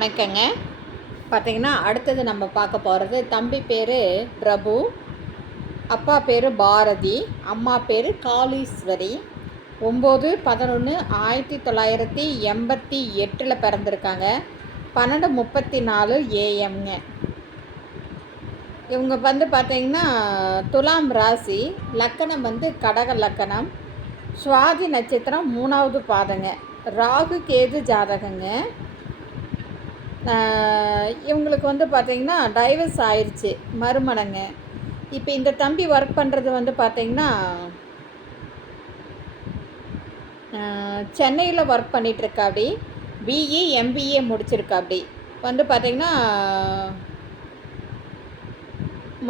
வணக்கங்க. பார்த்தீங்கன்னா அடுத்தது நம்ம பார்க்க போகிறது தம்பி பேர் பிரபு அப்பா பேர் பாரதி அம்மா பேர் காளீஸ்வரி. ஒம்பது பதினொன்று ஆயிரத்தி தொள்ளாயிரத்தி எண்பத்தி எட்டில் பிறந்திருக்காங்க. பன்னெண்டு முப்பத்தி நாலு ஏஎம்ங்க இவங்க வந்து பார்த்தீங்கன்னா துலாம் ராசி லக்கணம் வந்து கடக லக்கணம். சுவாதி நட்சத்திரம் மூணாவது பாதங்க. ராகு கேது ஜாதகங்க. இவங்களுக்கு வந்து பார்த்திங்கன்னா டைவர்ஸ் ஆயிடுச்சு மறுமணங்க. இப்போ இந்த தம்பி ஒர்க் பண்ணுறது வந்து பார்த்திங்கன்னா சென்னையில் ஒர்க் பண்ணிகிட்ருக்காப்படி பிஇ எம்பிஏ முடிச்சிருக்காப்படி வந்து பார்த்திங்கன்னா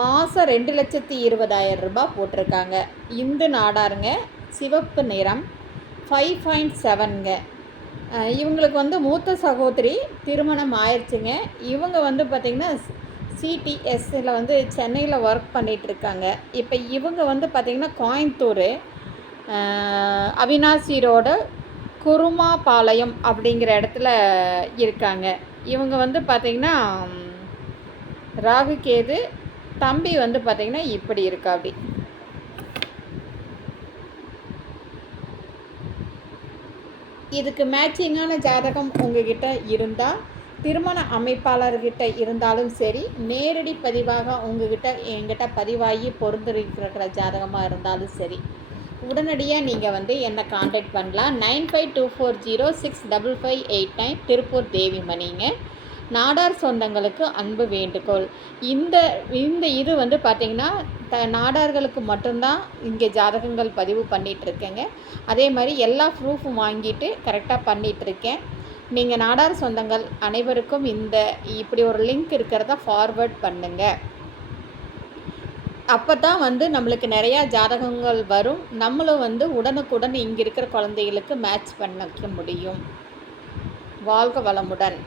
மாதம் ரெண்டு லட்சத்தி இருபதாயிரம் ரூபாய் போட்டிருக்காங்க. இந்து நாடாருங்க சிவப்பு நிறம் ஃபைவ் பாயிண்ட் செவனுங்க இவங்களுக்கு வந்து மூத்த சகோதரி திருமணம் ஆயிடுச்சுங்க. இவங்க வந்து பார்த்திங்கன்னா சிடிஎஸ்சில் வந்து சென்னையில் ஒர்க் பண்ணிகிட்ருக்காங்க இப்போ இவங்க வந்து பார்த்திங்கன்னா கோயம்புத்தூர் அஹ், அவினாசி ரோடு குருமாபாளையம் அப்படிங்கிற இடத்துல இருக்காங்க. இவங்க வந்து பார்த்திங்கன்னா ம், ராகு கேது தம்பி வந்து பார்த்திங்கன்னா இப்படி இருக்கா அப்படி. இதுக்கு மேட்சிங்கான ஜாதகம் உங்ககிட்ட இருந்தால் திருமண அமைப்பாளர்கிட்ட இருந்தாலும் சரி நேரடி பதிவாக உங்ககிட்ட என்கிட்ட பதிவாகி பொருந்திருக்கிற ஜாதகமாக இருந்தாலும் சரி உடனடியாக நீங்கள் வந்து என்னை காண்டாக்ட் பண்ணலாம். Nine five two four zero six double five eight nine Tiruppur Devi மணிங்க Nadar சொந்தங்களுக்கு அன்பு வேண்டுகோள். இந்த இந்த இது வந்து பார்த்திங்கன்னா த நாடார்களுக்கு மட்டும்தான் இங்கே ஜாதகங்கள் பதிவு பண்ணிகிட்ருக்கேங்க அதே மாதிரி எல்லா ப்ரூஃபும் வாங்கிட்டு கரெக்டாக பண்ணிகிட்ருக்கேன் நீங்கள் நாடார் சொந்தங்கள் அனைவருக்கும் இந்த இப்படி ஒரு லிங்க் இருக்கிறத ஃபார்வர்ட் பண்ணுங்கள் அப்போ தான் வந்து நம்மளுக்கு நிறையா ஜாதகங்கள் வரும். நம்மளும் வந்து உடனுக்குடன் இங்கே இருக்கிற குழந்தைகளுக்கு மேட்ச் பண்ணிக்க முடியும். வாழ்க வளமுடன்.